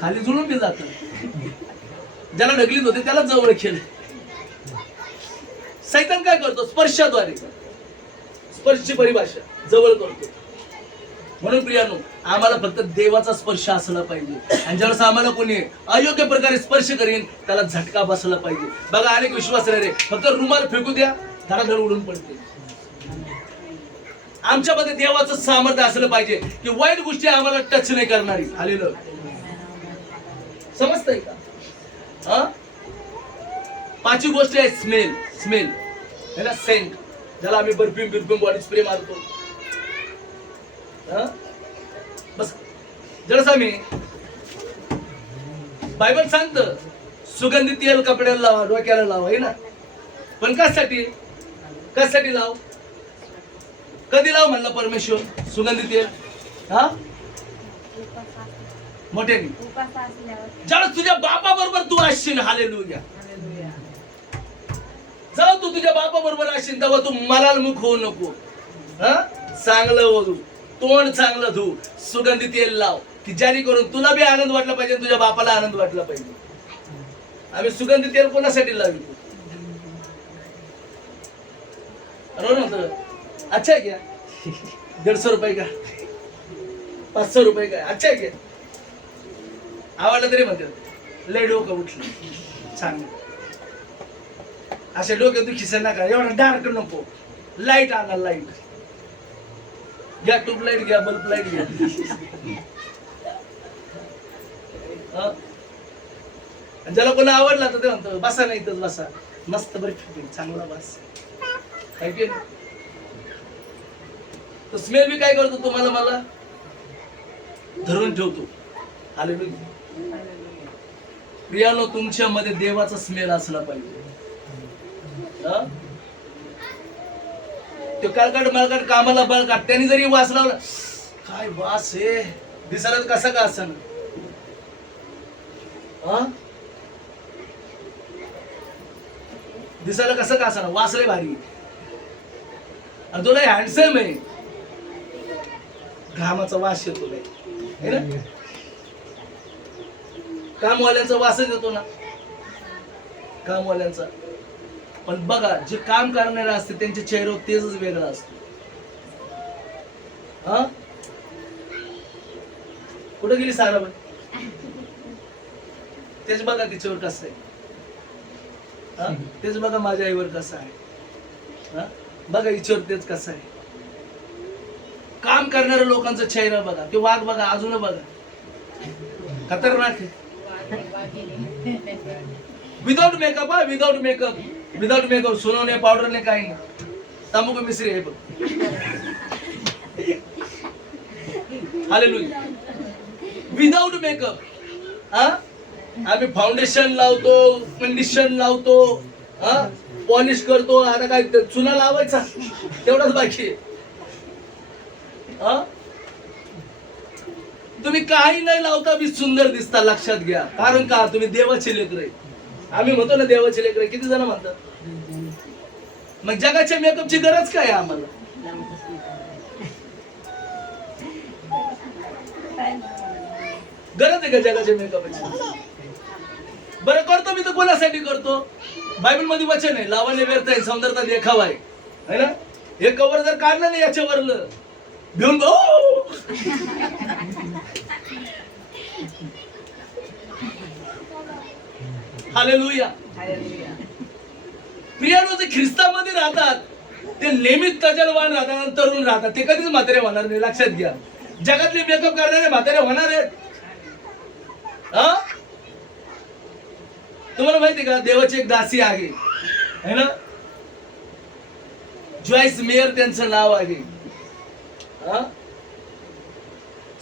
खाली जुळून बी जात. ज्याला ढकलीत होते त्याला जवळ केलं. सैतान काय करतो? स्पर्शाद्वारे, स्पर्शची परिभाषा जवळ करतो. म्हणून प्रियानो आम्हाला फक्त देवाचा स्पर्श असला पाहिजे, आणि ज्यावेळेस आम्हाला कोणी अयोग्य प्रकारे स्पर्श करेन त्याला झटका बसला पाहिजे. बघा अनेक विश्वास रे फक्त रुमाल फेकू द्या धडाधड उडून पडते. आमच्यामध्ये देवाचं सामर्थ्य असलं पाहिजे की वाईट गोष्टी आम्हाला टच नाही करणारी. आलेलं समजतंय का? पाचवी गोष्ट आहे स्मेल, है ना? सेंट, ज्याला आम्ही परफ्यूम बॉडी स्प्रे मारतो. बस जरासा मी बायबल सांगतं सुगंधी तेल कपड्याला लावा, डोक्याला लावा, है ना? पण कशासाठी लाव? कधी लाव म्हणलं परमेश्वर सुगंधी तेल? मोठ्याने ज्यावेळेस तुझ्या बापा बरोबर तू असशील. हालेलुया. जेव्हा तू तुझ्या बापा बरोबर असशील तेव्हा तू मलाल मुख होऊ नको. चांगलं बोलू, तोंड चांगलं धु, सुगंधी तेल लाव, की जेणेकरून तुला बी आनंद वाटला पाहिजे, तुझ्या बापाला आनंद वाटला पाहिजे. आम्ही सुगंधी तेल कोणासाठी लावतो? बरोबर म्हणतो. अच्छा है क्या? 150 रुपये का, 500 रुपये का? अच्छा है क्या? आवडलं तरी म्हणतात लय डोकं उठलं छान. अशा डोक्यात तू खिसा नका, एवढा डार्क नको, लाईट आणा, लाईट घ्या, ट्यूब लाईट घ्या, बल्ब लाईट घ्या. आणि ज्याला कोणा आवडला तर ते म्हणतो बसा, नाही तर बसा, मस्त बरी फिटिंग, चांगला बस. काय की तो स्मेल बी काय करतो, तुम्हाला मला धरून ठेवतो. हालेलुया. प्रियानो, तुमच्यामध्ये देवाचा स्मेल असला पाहिजे. तो कालकाट मालकाट कामाला बळकाट त्यांनी जरी वास लावला, काय वास आहे, दिसायला कसा का असं, दिसायला कसं का असं, वास लय भारी. आणि तो लय हँडसम आहे, घामाचा वास येतो लय, है ना. कामवाल्यांचा वासच येतो ना, कामवाल्यांचा. पण बघा, जे काम करणारे असते त्यांच्या चेहऱ्यावर तेजच वेगळा असतो. कुठे गेली साराबाई? तेच बघा तिच्यावर कसं आहे, तेच बघा माझ्या आईवर कसं आहे, बघा हिच्यावर तेच कसं आहे. काम करणाऱ्या लोकांचा चेहरा बघा, ते वाघ बघा, अजून बघा, खतरनाक आहे. Without makeup, without makeup, without makeup, सोनवणे पावडरने काही नाही, तांबूक मिसरी आहे बघ. हालेलुया. Without makeup. आम्ही फाउंडेशन लावतो, कंडिशन लावतो, पॉलिश करतो, आता काय चुना लावायचा तेवढाच बाकी आहे. तुम्ही काही नाही लावता बी सुंदर दिसता, लक्षात घ्या. कारण का, तुम्ही देवाचे लेकर आहे. आम्ही म्हणतो ना देवाचे लेकर, किती जण म्हणतात. मग जगाच्या मेकअपची गरज काय आम्हाला? गरज आहे का जगाच्या मेकअपची? बरं करतो मी तर कोणासाठी करतो? बायबल मध्ये वचन आहे, लावण्य व्यर्थ आहे, सौंदर्यता देखावा आहे, है ना. हे कवर जर काढलं नाही याच्यावरलं घेऊन हालेलुया. प्रियानो, जे ख्रिस्तामध्ये राहतात ते नेहमीच तजलवान राहतात आणि तरुण राहतात, ते कधीच म्हातारे होणार नाही, लक्षात घ्या. जगातले मेकअप करणारे म्हातारे होणार आहेत. तुम्हाला माहिती का, देवाची एक दासी आहे, है ना, जॉयस मेयर त्यांचं नाव आहे.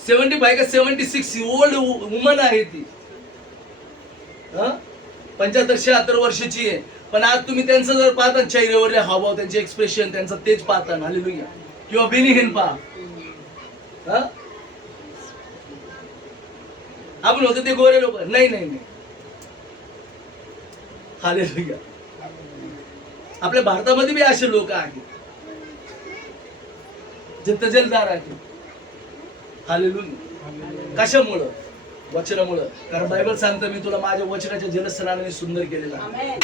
75 का 76 ओल्ड वुमन आहे ती, 75-76 वर्षाची आहे. पण आज तुम्ही त्यांचं जर पाहता, चेहऱ्यावरले हावभाव, त्यांचे एक्सप्रेशन, त्यांचा तेज पाहता, हालेलुया, किंवा बेनिहीन पहा. आपण होतो ते गोरे लोक, नाही नाही नाही, हालेलुया. आपल्या भारतामध्ये बी असे लोक आहेत जे तजेलदार आहेत. हालेलुया. कशामुळं? वचनामुळं. कारण बायबल सांगतं, मी तुला माझ्या वचनाच्या जलस्नानाने सुंदर केलेलं आहे.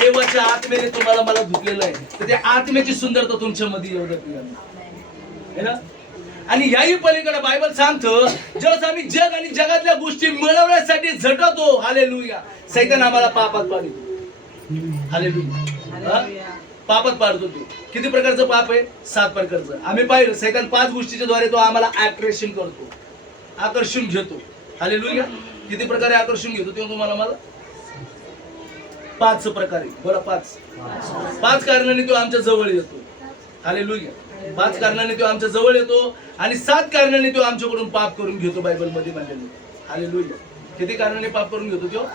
देवाच्या आत्म्याने तुम्हाला मला धुतलेलं आहे, तर त्या आत्म्याची सुंदरता तुमच्यामध्ये एवढं ना. आणि याही पलीकडे बायबल सांगतं, ज्यावेळेस आम्ही जग आणि जगातल्या गोष्टी मिळवण्यासाठी झटतो, हालेलुया, सैतान आम्हाला पापात पाडतो. हालेलुया. पापात पाडतो. तू किती प्रकारचं पाप आहे? 7 प्रकारचं. आम्ही पाहिलं, सैतान 5 गोष्टीच्या द्वारे तो आम्हाला आकर्षण करतो, आकर्षण घेतो. हालेलुया. किती प्रकारे आकर्षण घेतो ते तुम्हाला मला 5 प्रकारे बोला. 5 कारणाने तो आमच्या जवळ येतो. हालेलुया. 5 कारणाने तो आमच्या जवळ येतो आणि 7 कारणाने तो आमच्याकडून पाप करून घेतो. बायबल मध्ये म्हणलेलं. हालेलुया. किती कारणाने पाप करून घेतो तो?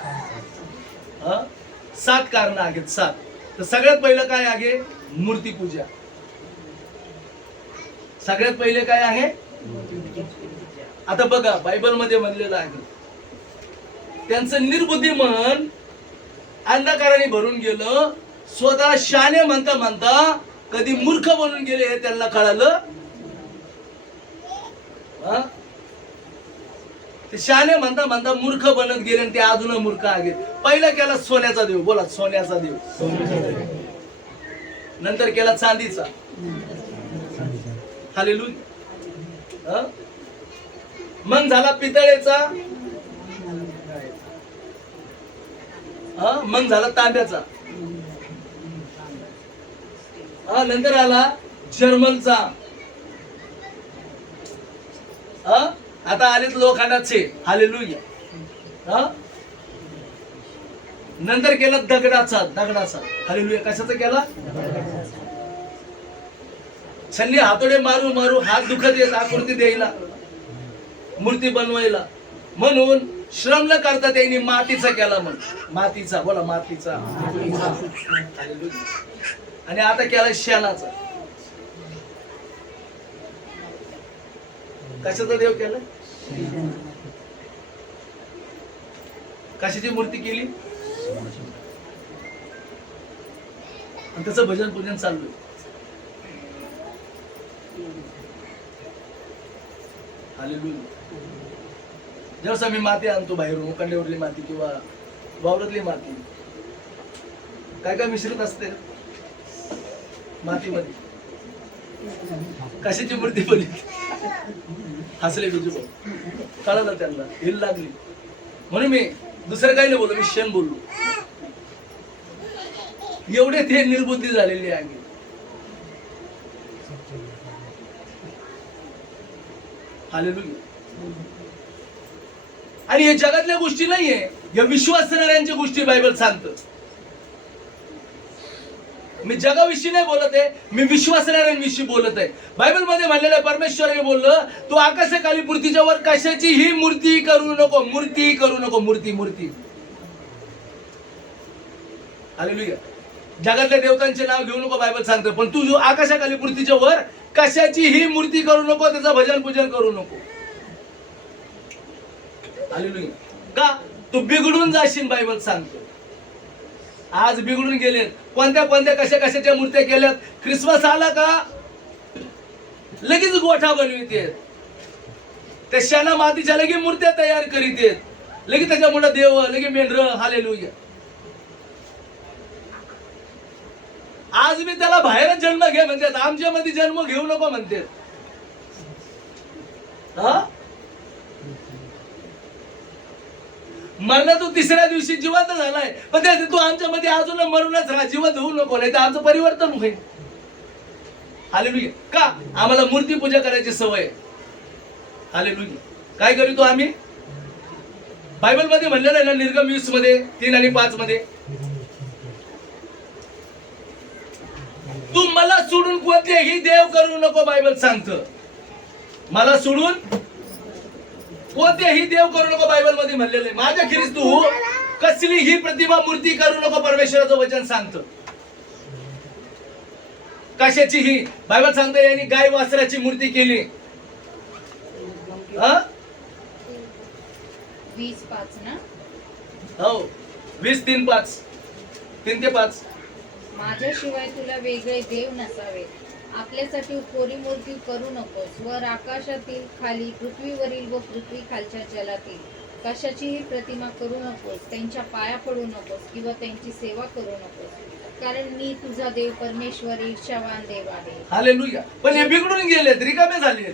7 कारण आहेत. 7. तर सगळ्यात पहिलं काय आहे? मूर्तीपूजा. सगळ्यात पहिले काय आहे? आता बघा, बायबल मध्ये म्हणलेलं आहे, त्यांचं निर्बुद्धी मन अंधकाराने भरून गेलं. स्वतः शाने म्हणता म्हणता कधी मूर्ख बनून गेले हे त्यांना कळालं. हा? ते शहाणे म्हणता म्हणता मूर्ख बनत गेले आणि ते अजून मूर्ख आहे. पहिला केला सोन्याचा देव, बोला सोन्याचा देव. नंतर केला चांदीचा. हालेलुया. मग झाला पितळेचा, मग झाला तांब्याचा, नंतर आला जर्मनचा, आता आलेत लोखंडाचे. हालेलुया. नंतर केला दगडाचा. हालेलुया. कशाचा केला? छल्ली हातोडे मारू मारू हात दुखत येत आकृती द्यायला, मूर्ती बनवायला. म्हणून श्रम न करता त्यांनी मातीचा केला. म्हणून मातीचा, बोला मातीचा. आणि आता केला शेणाचा. कशाचा देव केला? कशाची मूर्ती केली? आणि त्याचं भजन पूजन चालू आहे. हालेलुया. ज्यावेळेस आम्ही माती आणतो बाहेरून, कंड्यावरली माती किंवा वावरातली माती, काय काय मिश्रित असते मातीमध्ये. कशाची मूर्ती बनली? हसले बिजू कळालं त्यांना, हिल लागली. म्हणून मी दुसरं काही नाही बोललो, मी क्षण बोललो. एवढे ते निर्बुद्धी झालेली आहे. हालेलुया. आणि हे जगातल्या गोष्टी नाहीये, या विश्वासणाऱ्यांच्या गोष्टी बायबल सांगतं. मी जगाविषयी नाही बोलत आहे, मी विश्वासणाऱ्यांविषयी बोलत आहे. बायबल मध्ये म्हणलेलं परमेश्वराने बोललं, तू आकाशाखाली मूर्तीच्या वर कशाची ही मूर्ती करू नको. मूर्ती करू नको. मूर्ती मूर्ती. हालेलुया. जगातल्या देवतांचे नाव घेऊ नको बायबल सांगतं. पण तू जो आकाशाखाली मूर्तीच्या वर कशाची ही मूर्ती करू नको, त्याचं भजन पूजन करू नको. हालेलुया. का? तू बिघडून जाशील बायबल सांगतो. आज बिघडून गेलेत. कोणत्या कोणत्या कशा कशाच्या मूर्त्या केल्यात. ख्रिसमस आला का लगेच गोठा बनवितेत. त्या शेणा मातीच्या लगेच मूर्त्या तयार करीत. लगेच त्याच्यामुळे देव, लगेच मेंढर. हालेलुया. आज मी त्याला बाहेरच जन्म घे म्हणतात, आमच्या मध्ये जन्म घेऊ नको म्हणते. मरणातून तिसऱ्या दिवशी जिवंत झालाय, पण ते तू आमच्या मध्ये अजून मरूनच राहा, जिवंत होऊ नको, नाही तर आमचं परिवर्तन होईल. हालेलुया. का? आम्हाला मूर्ती पूजा करायची सवय. हालेलुया. काय करीतो आम्ही? बायबल मध्ये म्हणलेलं आहे ना, निर्गम 20 मध्ये 3 आणि 5 मध्ये, तू मला सोडून कोणतेही देव करू नको. बायबल सांगतं मला सोडून कोणतेही देव करू नको. बायबल मध्ये म्हणलेलं आहे. माझ्या खेरीज तू कसलीही प्रतिमा मूर्ती करू नको. परमेश्वराचं वचन सांगतं. कशाचीही. बायबल सांगतं यांनी गाय वासराची मूर्ती केली. 20:5 ना? हो, 20:3-5, 3 ते 5. माझ्याशिवाय तुला वेगळे देव नसावे. आपल्यासाठी कोरी मूर्ती करू नकोस. वर आकाशातील, खाली पृथ्वीवरील व पृथ्वी खालच्या जलातील कशाचीही प्रतिमा करू नकोस. त्यांच्या पाया पडू नकोस किंवा त्यांची सेवा करू नकोस, कारण मी तुझा देव परमेश्वर ईर्ष्यावान देव आहे. हालेलुया. पण हे बिघडून गेलेत, रिकामे झालेत.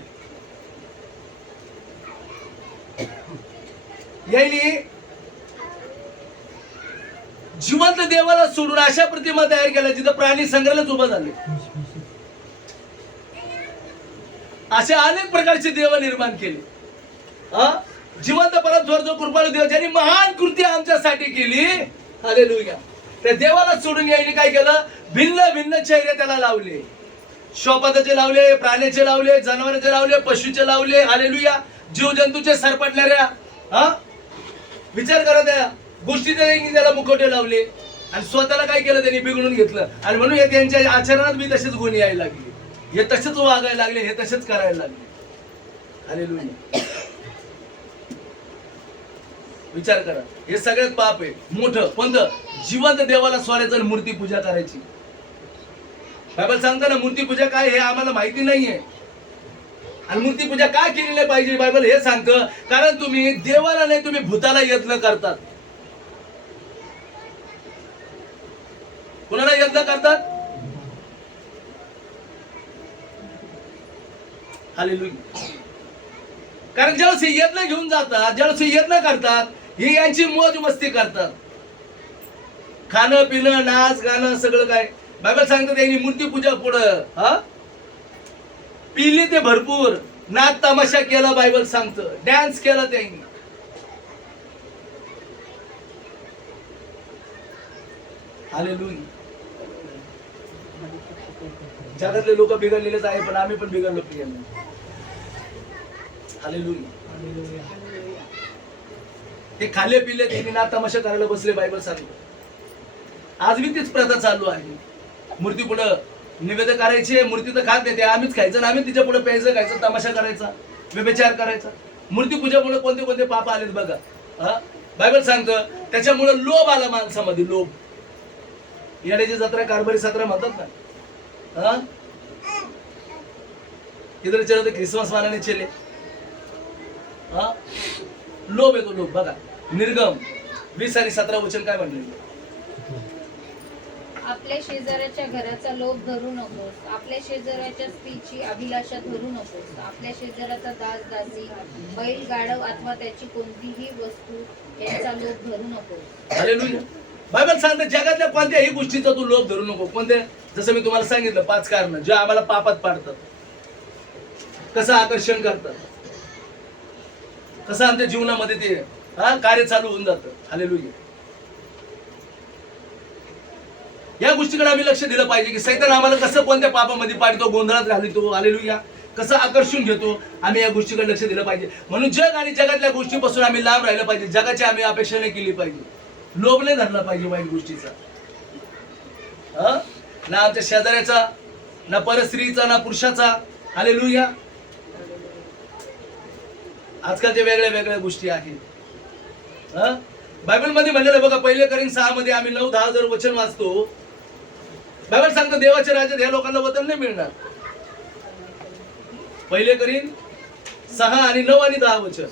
यांनी जिवंत देवाला सोडून अशा प्रतिमा तयार केल्या जिथं प्राणी संग्रहालयच उभं झाले. असे अनेक प्रकारचे देव निर्माण केले. जिवंत परमेश्वर जो कृपाळू देव, ज्यांनी महान कृती आमच्यासाठी केली. हालेलुया. त्या देवाला सोडून यांनी काय केलं? भिन्न भिन्न चेहरे त्याला लावले. शोपाताचे लावले, प्राण्याचे लावले, जनावरांचे लावले, पशुचे लावले. हालेलुया. जीवजंतूचे सरपटणाऱ्या विचार करा त्या गोष्टी त्याला मुखवटे लावले. आणि स्वतःला काय केलं? त्यांनी बिघडून घेतलं. आणि म्हणून त्यांच्या आचरणात मी तसेच गुण यायला लागले. हे तसेच वागायला लागले, हे तसेच करायला लागले. हालेलुया. विचार करा, हे सगळ्यात पाप आहे मोठं. कोणतं? जिवंत देवाला सोडायचं आणि मूर्ती पूजा करायची. बायबल सांगतं ना मूर्तीपूजा काय हे आम्हाला माहिती नाहीये. आणि मूर्तीपूजा काय केली नाही पाहिजे बायबल हे सांगतं, कारण तुम्ही देवाला नाही तुम्ही भूताला यत्न करतात. कुणाला यत्न करतात? हालेलुया. कारण ज्यावेळेस हे यत्न घेऊन जातात, ज्यावेळेस हे यत्न करतात, हे यांची मौज मस्ती करतात. खाणं पिणं नाच गाणं सगळं काय बायबल सांगतं त्यांनी मूर्तीपूजा पुढं पिली ते भरपूर, नाच तमाशा केला बायबल सांगतं, डान्स केला त्यांनी. हालेलुया. जगातले लोक बिघडलेलेच आहे, पण आम्ही पण बिघडलो प्रियांना. हालेलुया. ते खाल्ले पिले त्यांनी ना तमाशा करायला बसले बायबल सांगतो. आज मी तीच प्रथा चालू आहे. मूर्ती पुढं निवेदन करायचे, मूर्ती तर खात नाही, ते आम्हीच खायचं आणि आम्ही तिच्या पुढे प्यायचं खायचं, तमाशा करायचा, व्यभिचार करायचा. मूर्ती पूजामुळे कोणते कोणते पाप आलेत बघा. बायबल सांगतं त्याच्यामुळे लोभ आला माणसामध्ये, लोभ. येण्याची जत्रा कारभारी जत्रा म्हणतात ना. इधर चलो क्रिसमस मानाने चले. लोभ येतो, लोभ. बघा निर्गम 20 आणि 17 वचन काय म्हणले? आपल्या शेजाऱ्याच्या घराचा लोभ धरू नकोस, आपल्या शेजाऱ्याच्या स्त्रीची अभिलाषा धरू नकोस, आपल्या शेजाऱ्याचा दास दासी बैल गाढव अथवा त्याची कोणतीही वस्तू यांचा लोभ धरू नकोस. हालेलुया. बायबल सांगतं जगातल्या कोणत्याही गोष्टीचा तू लोभ धरू नको. कोणत्या? जसं मी तुम्हाला सांगितलं 5 कारण जे आम्हाला पापात पाडतात, कसं आकर्षण करतात, कसं आमच्या जीवनामध्ये ते कार्य चालू होऊन जातं. हालेलुया. या गोष्टीकडे आम्ही लक्ष दिलं पाहिजे की सैतान आम्हाला कसं कोणत्या पापामध्ये पाडतो, गोंधळात घालतो. हालेलुया. कसं आकर्षून घेतो, आम्ही या गोष्टीकडे लक्ष दिलं पाहिजे. म्हणून जग आणि जगातल्या गोष्टीपासून आम्ही लांब राहिलं पाहिजे. जगाची आम्ही अपेक्षा नाही केली पाहिजे, लोभ नाही धरला पाहिजे वाईट गोष्टीचा. ना आमच्या शेजाऱ्याचा, ना परस्त्रीचा, ना पुरुषाचा. हालेलुया. आजकालच्या वेगळ्या वेगळ्या गोष्टी आहेत. बायबल मध्ये म्हणलेलं बघा, 1 कोरिंथ 6 मध्ये आम्ही 9-10 जर वचन वाचतो, बायबल सांगतं देवाच्या राज्यात ह्या लोकांना वचन नाही मिळणार. 1 कोरिंथ 6 आणि 9 आणि 10 वचन.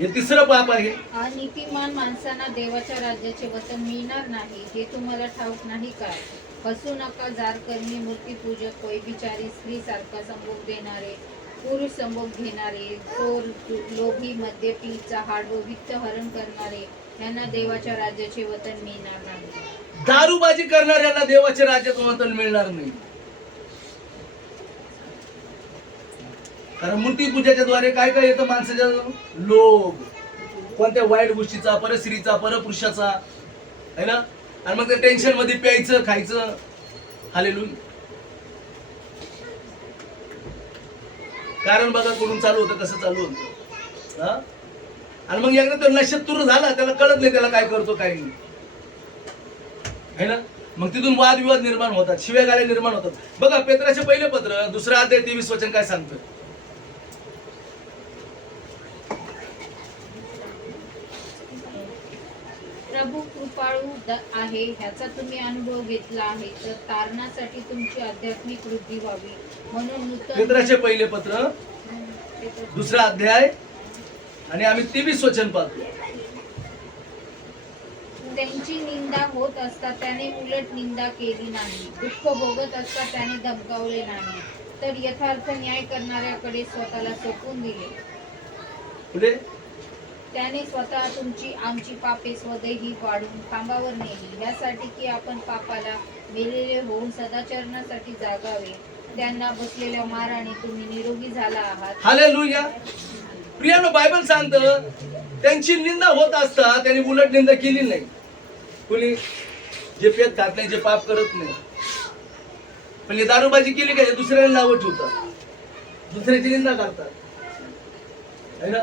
हे तिसरं पाप आहे. अनितिमान माणसांना देवाच्या राज्याचे वचन मिळणार नाही, हे तुम्हाला ठाऊक नाही काय? हसू नका, जार करणी, मूर्तीपूजक, व्यभिचारी, स्त्री सारखा संभोग देणारे, पुरुष संभोग घेणारे, चोर, लोभी, मद्यपी, चहाड व वित्त हरण करणारे यांना देवाच्या राज्याचे वचन मिळणार नाही. दारूबाजी करणाऱ्यांना देवाच्या राज्यात वचन मिळणार नाही. कारण मूर्तीपूजेच्या द्वारे काय काय येतं माणसाच्या? लोभ. कोणत्या वाईट गोष्टीचा, परस्त्रीचा, परपुरुषाचा, है ना. आणि मग ते टेन्शन मध्ये प्यायचं खायचं. हालेलुया. कारण बघा कुठून चालू होतं, कसं चालू होतं. आणि मग एकदा तो नशेत तुर झाला, त्याला कळत नाही त्याला काय करतो काय नाही, है ना. मग तिथून वादविवाद निर्माण होतात, शिव्यागाळ्या निर्माण होतात. बघा पेत्राचे पहिले पत्र 2 अध्याय 23 वचन काय सांगतं? प्रभू कृपाळू आहे ह्याचा तुम्ही अनुभव घेतला आहे, तर तारणासाठी तुमची आध्यात्मिक वृद्धी व्हावी म्हणून नूतन. पेत्राचे पहिले पत्र 2 अध्याय आणि आम्ही 23 वचन पाहतो. त्यांची निंदा होत असता त्याने उलट निंदा केली नाही, दुःख भोगत असता त्याने धमकावले नाही, तर यथार्थ न्याय करणाऱ्याकडे स्वतःला सोपवून दिले. पुढे त्याने स्वतः तुमची आमची पापे स्वदेही पाडून खांबावर नेली, यासाठी की आपण पापाला मेलेले होऊन सदाचरणासाठी जागावे. त्यांना बसलेल्या माराने तुम्ही निरोगी झाला आहात. हालेलुया. प्रियानो बायबल सांगतं त्यांची निंदा होत असता त्यांनी उलट निंदा केली नाही. कुणी जे पेत खात नाही, जे पाप करत नाही, पण हे दारूबाजी केली का, हे दुसऱ्याला नावं ठेवतात, दुसऱ्याची निंदा करतात, है ना.